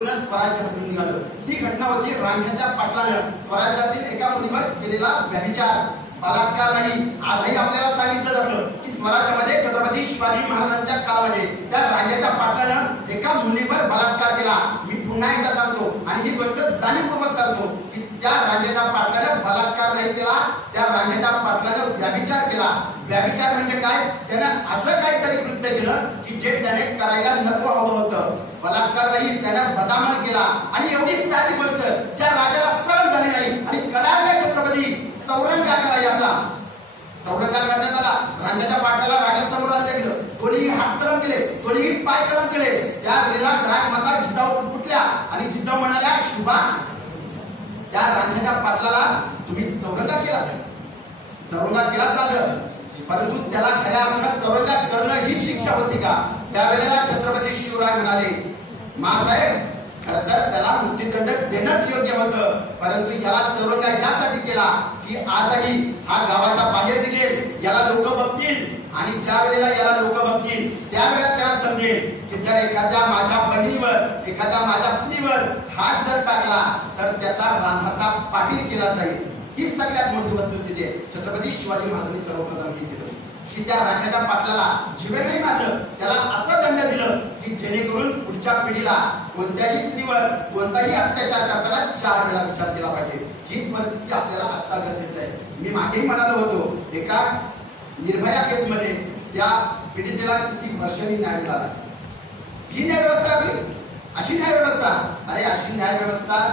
स्वराज्य हातून निघालं। ही घटना होती रांझाच्या पाटलानं स्वराज्यातील एका मुलीवर केलेला व्यभिचार, बलात्कार नाही। आजही आपल्याला सांगितलं जातं की स्वराज्यामध्ये छत्रपती शिवाजी महाराजांच्या काळामध्ये त्या रांझाच्या पाटलानं एका मुलीवर बलात्कार केला। मी पुन्हा एकदा सांगतो आणि ही गोष्ट जाणीवपूर्वक सांगतो की त्या रांझाच्या पाटलानं बलात्कार नाही केला, त्या रांझाच्या पाटलानं व्यभिचार केला। व्यभिचार म्हणजे काय? त्यानं असं काहीतरी कृत्य केलं की जे त्याने करायला नको हवं होतं। बलात्कार नाही, त्यानं बदामल केला आणि एवढी साधी गोष्ट ज्या राजाला सहन झाली नाही आणि कडाडले छत्रपती चौरंगा करा याचा चौरंगा करण्यात आला। रांझाच्या पाटलाला राजासमोर आणलं गेलं, दोन्ही हात कडम केले, दोन्ही पाय कडम केले। त्या वेळेला राजमाता जिजाऊ फुटल्या आणि जिजाऊ म्हणाल्या, शुभा त्या रांझाच्या पाटलाला तुम्ही चौरंगा केला, चौरंगा केलाच राजा, परंतु त्याला खऱ्या अर्थात चौरंगा करणं ही शिक्षा होती का? त्यावेळेला छत्रपती शिवराय म्हणाले, मासाहेब खरं तर त्याला मृत्यूदंड देणंच योग्य होतं, परंतु याला चौरंगा यासाठी केला की आजही हा गावाच्या बाहेर निघेल, याला लोक बघतील आणि ज्या वेळेला याला लोक बघतील त्यावेळेला त्याला समजेल की जर एखाद्या माझ्या बहिणीवर, एखाद्या माझ्या स्त्रीवर हात जर टाकला तर त्याचा रांझाचा पाटील केला जाईल। ही सगळ्यात मोठी वस्तुस्थिती आहे। छत्रपती शिवाजी महाराजांनी सर्वप्रथम हे केलं की त्या राजाच्या पाटलाला जीवे नाही मारलं, त्याला असं दंड दिलं की जेणेकरून पुढच्या पिढीला कोणत्याही स्त्रीवर कोणताही अत्याचार करताना 4 वेळा विचार केला पाहिजे। हीच परिस्थिती आपल्याला आता गरजेचं आहे। मी मागेही म्हणालो होतो, एका निर्भया केस मध्ये त्या पीडितेला किती वर्षांनी न्याय मिळाला। ही न्याय व्यवस्था आपली, अशी न्याय व्यवस्था, अरे अशी न्याय व्यवस्था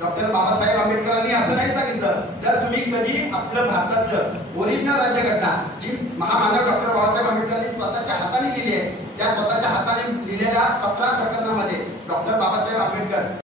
डॉक्टर बाबासाहेब आंबेडकरांनी असं नाही सांगितलं। जर तुम्ही कधी आपलं भारताचं ओरिजिनल राज्यघटना जी महामानव डॉक्टर बाबासाहेब आंबेडकरांनी स्वतःच्या हाताने लिहिली आहे, त्या स्वतःच्या हाताने लिहिलेल्या 17 प्रकरणामध्ये डॉक्टर बाबासाहेब आंबेडकर